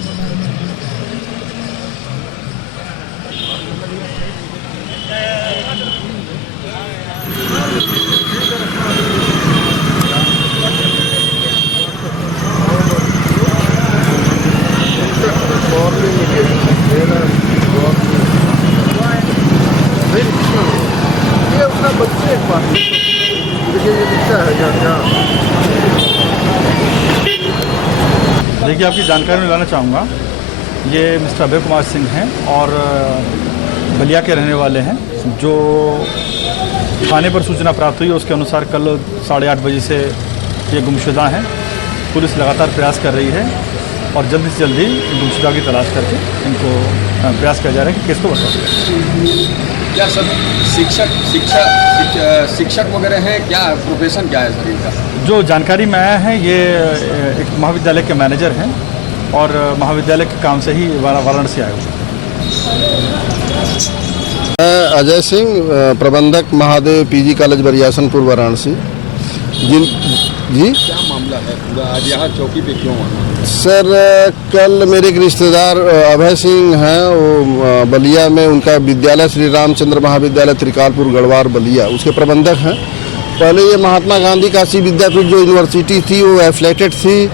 ये अपना बच्चे एक बात देखिए, ये दिखता है क्या। देखिए, आपकी जानकारी में लाना चाहूँगा, ये मिस्टर अभय कुमार सिंह हैं और बलिया के रहने वाले हैं, जो थाने पर सूचना प्राप्त हुई उसके अनुसार कल 8:30 बजे से ये गुमशुदा हैं। पुलिस लगातार प्रयास कर रही है और जल्दी से जल्दी गुमशुदा की तलाश करके इनको प्रयास किया जा रहा है कि केस को बता दें। क्या सब शिक्षक वगैरह हैं, क्या प्रोफेशन क्या है सर इनका? जो जानकारी में आया है, ये एक महाविद्यालय के मैनेजर हैं और महाविद्यालय के काम से ही वाराणसी आए हुए। अजय सिंह, प्रबंधक महादेव पीजी कॉलेज बरियासनपुर वाराणसी। जी क्या मामला है पूरा, आज यहाँ चौकी पे क्यों आना? सर, कल मेरे एक रिश्तेदार अभय सिंह हैं, वो बलिया में उनका विद्यालय श्री रामचंद्र महाविद्यालय त्रिकालपुर गढ़वार बलिया, उसके प्रबंधक हैं। पहले ये महात्मा गांधी काशी विद्यापीठ जो यूनिवर्सिटी थी वो एफिलेटेड थी,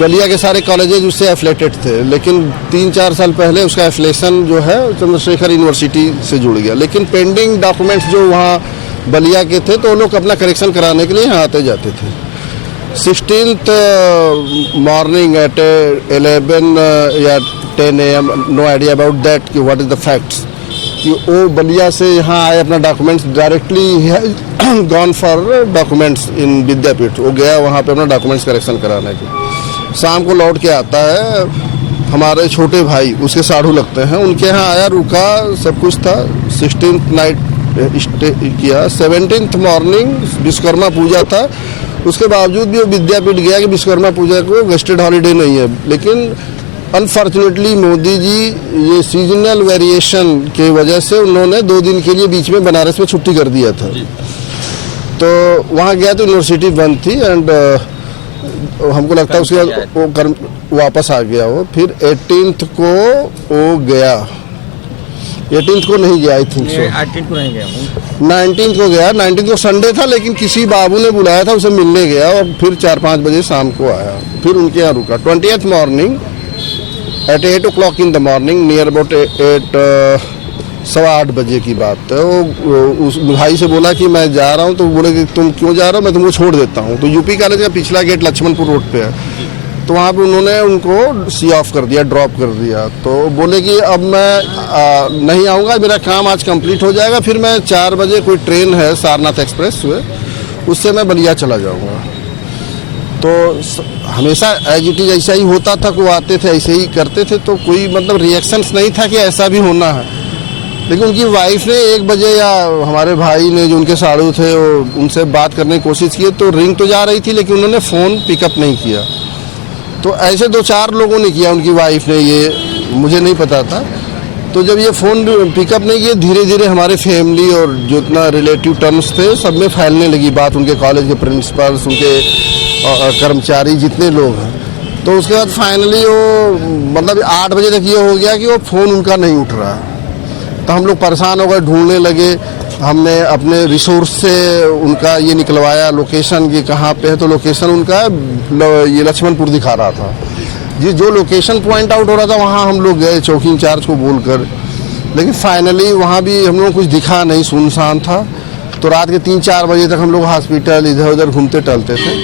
बलिया के सारे कॉलेजेज उससे एफिलेटेड थे, लेकिन 3-4 साल पहले उसका एफिलेशन जो है चंद्रशेखर यूनिवर्सिटी से जुड़ गया। लेकिन पेंडिंग डॉक्यूमेंट्स जो वहाँ बलिया के थे तो वो लोग अपना करेक्शन कराने के लिए यहाँ आते जाते थे। 16th मॉर्निंग एट 11 या 10 AM, no idea about that कि व्हाट इज द फैक्ट्स, कि वो बलिया से यहाँ आए, अपना documents directly gone for documents in Vidyapeeth. वो गया वहाँ पे अपना डॉक्यूमेंट्स करेक्शन कराने के। शाम को लौट के आता है, हमारे छोटे भाई उसके साढ़ू लगते हैं, उनके यहाँ आया, रुका, सब कुछ था। 16th नाइट स्टे किया। 17th मॉर्निंग विश्वकर्मा पूजा था, उसके बावजूद भी वो विद्यापीठ गया कि विश्वकर्मा पूजा को वेस्टेड हॉलीडे नहीं है। लेकिन अनफॉर्चुनेटली मोदी जी ये सीजनल वेरिएशन की वजह से उन्होंने 2 दिन के लिए बीच में बनारस में छुट्टी कर दिया था। तो वहाँ गया तो यूनिवर्सिटी बंद थी एंड हमको लगता है उसके बाद वो वापस आ गया। वो फिर 18th को वो गया, 18th को नहीं गया, आई थिंक सो 18th को नहीं गया, 19th को गया। 19th को संडे था, लेकिन किसी बाबू ने बुलाया था, उसे मिलने गया और फिर 4-5 बजे शाम को आया, फिर उनके यहाँ रुका। 20th morning at 8 o'clock in the morning, near about 8:15 बजे की बात है। वो उस भाई से बोला कि मैं जा रहा हूँ, तो बोले कि तुम क्यों जा रहे हो, मैं तुमको छोड़ देता हूँ। तो यूपी कॉलेज का पिछला गेट लक्ष्मणपुर रोड पे है, तो वहाँ पे उन्होंने उनको सी ऑफ कर दिया, ड्रॉप कर दिया। तो बोले कि अब मैं नहीं आऊँगा, मेरा काम आज कंप्लीट हो जाएगा, फिर मैं 4 बजे कोई ट्रेन है सारनाथ एक्सप्रेस हुए, उससे मैं बलिया चला जाऊँगा। तो हमेशा एज इट इज ऐसा ही होता था, को आते थे ऐसे ही करते थे, तो कोई मतलब रिएक्शंस नहीं था कि ऐसा भी होना है। लेकिन उनकी वाइफ ने 1 बजे, या हमारे भाई ने जो उनके साड़ू थे वो उनसे बात करने की कोशिश की, तो रिंग तो जा रही थी लेकिन उन्होंने फ़ोन पिकअप नहीं किया। तो ऐसे 2-4 लोगों ने किया, उनकी वाइफ ने, ये मुझे नहीं पता था। तो जब ये फ़ोन पिकअप नहीं किए, धीरे धीरे हमारे फैमिली और जितना रिलेटिव टर्म्स थे सब में फैलने लगी बात, उनके कॉलेज के प्रिंसिपल्स, उनके कर्मचारी, जितने लोग हैं। तो उसके बाद फाइनली वो मतलब 8 बजे तक ये हो गया कि वो फ़ोन उनका नहीं उठ रहा। तो हम लोग परेशान हो गए, ढूंढने लगे। हमने अपने रिसोर्स से उनका ये निकलवाया लोकेशन कि कहाँ पे है, तो लोकेशन उनका ये लक्ष्मणपुर दिखा रहा था जी। जो लोकेशन पॉइंट आउट हो रहा था वहाँ हम लोग गए चौकी इंचार्ज को बोलकर, लेकिन फाइनली वहाँ भी हम लोगों को कुछ दिखा नहीं, सुनसान था। तो रात के 3-4 बजे तक हम लोग हॉस्पिटल इधर उधर घूमते टहलते थे,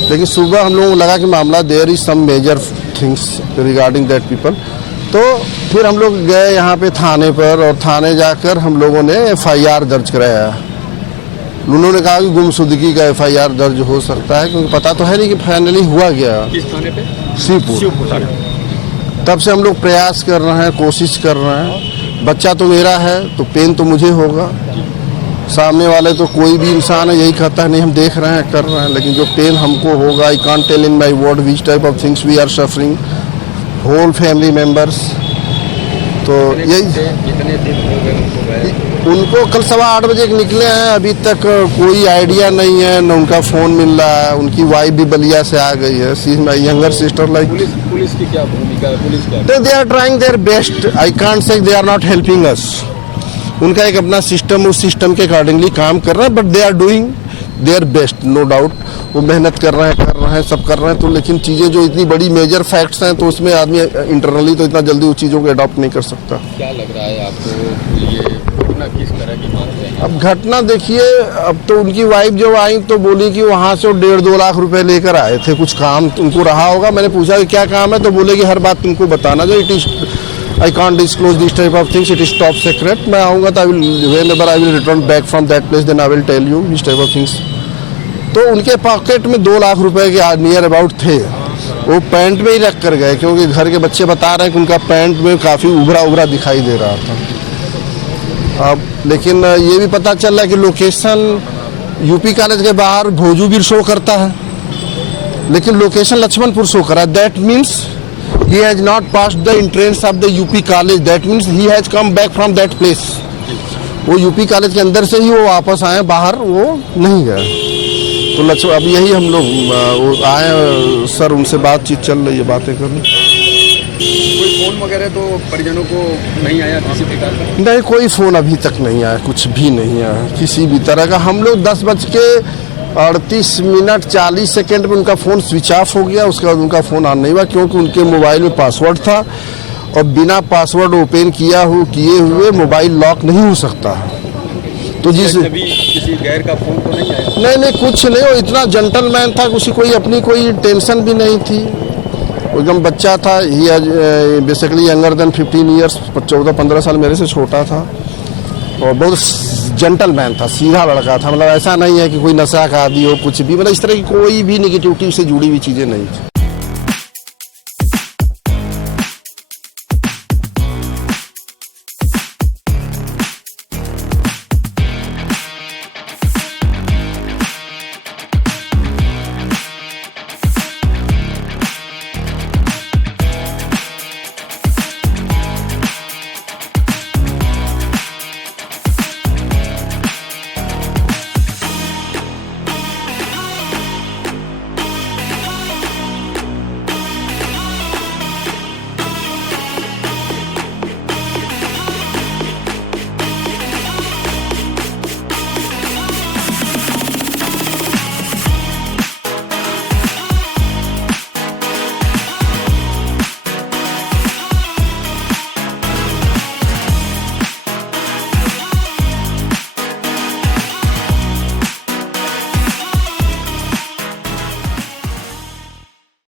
लेकिन सुबह हम लोगों को लगा कि मामला there is some major things regarding that people. तो फिर हम लोग गए यहाँ पे थाने पर, और थाने जाकर हम लोगों ने FIR दर्ज कराया। उन्होंने कहा कि गुमशुदगी का FIR दर्ज हो सकता है, क्योंकि पता तो है नहीं कि फाइनली हुआ गया। किस थाने पे? शिवपुर। तब से हम लोग प्रयास कर रहे हैं, कोशिश कर रहे हैं। बच्चा तो मेरा है तो पेन तो मुझे होगा, सामने वाले तो कोई भी इंसान है यही कहता है नहीं हम देख रहे हैं, कर रहे हैं, लेकिन जो पेन हमको होगा, I can't tell in my word which type of things we are suffering, whole family members. तो यही कितने दिन हो गए उनको गए? उनको कल 8:15 के निकले हैं, अभी तक कोई आइडिया नहीं है, न उनका फ़ोन मिल रहा है। उनकी वाइफ भी बलिया से आ गई है, see my younger sister like. Police की क्या भूमिका है? पुलिस क्या they are trying their best, I can't say they are not helping us. उनका एक अपना सिस्टम, उस सिस्टम के अकॉर्डिंगली काम कर रहे हैं, but they are doing their best, no doubt. वो मेहनत कर रहे हैं, सब कर रहे हैं। तो लेकिन चीज़ें जो इतनी बड़ी मेजर फैक्ट्स हैं, तो उसमें आदमी इंटरनली तो इतना जल्दी उस चीज़ों को अडॉप्ट नहीं कर सकता। क्या लग रहा है आपको, ये घटना किस तरह की मानते हैं? अब घटना देखिए, अब तो उनकी वाइफ जो आई तो बोली कि वहाँ से 1.5-2 लाख रुपए लेकर आए थे, कुछ काम उनको रहा होगा। मैंने पूछा कि क्या काम है, तो बोले कि हर बात तुमको बताना, जो it is I can't disclose this type of things, it is top secret. मैं आऊँगा तो I will, whenever I will return back from that place, then I will tell you this type of things. तो उनके pocket में 2 लाख रुपए के near about थे, वो पैंट में ही रख कर गए, क्योंकि घर के बच्चे बता रहे हैं कि उनका पैंट में काफ़ी उभरा दिखाई दे रहा था। अब लेकिन ये भी पता चल रहा है कि लोकेशन यूपी कॉलेज के बाहर भोजूबीर शो करता है, लेकिन लोकेशन लक्ष्मणपुर शो कर रहा है। That means he has not passed the entrance of the UP college, that means he has come back from that place. वो यूपी कॉलेज के अंदर से ही वो वापस आए, बाहर वो नहीं गए। तो अब यही हम लोग आए सर, उनसे बातचीत चल रही है, बातें करनी। कोई फोन वगैरह तो परिजनों को नहीं आया किसी प्रकार का? नहीं, कोई फ़ोन अभी तक नहीं आया, कुछ भी नहीं आया किसी भी तरह का। हम लोग 10:38 40 सेकेंड में उनका फ़ोन स्विच ऑफ हो गया, उसके बाद उनका फ़ोन ऑन नहीं हुआ, क्योंकि उनके मोबाइल में पासवर्ड था और बिना पासवर्ड ओपन किए हुए मोबाइल लॉक नहीं हो सकता। तो किसी गैर का फोन तो नहीं आया? नहीं, कुछ नहीं। वो इतना जेंटलमैन था, कोई अपनी कोई टेंशन भी नहीं थी, एकदम बच्चा था। ही बेसिकली यंगर देन 15 ईयर्स, 14-15 साल मेरे से छोटा था, और बहुत जेंटलमैन था, सीधा लड़का था। मतलब ऐसा नहीं है कि कोई नशा का आदी हो, कुछ भी, मतलब इस तरह की कोई भी निगेटिविटी से जुड़ी हुई चीज़ें नहीं थी।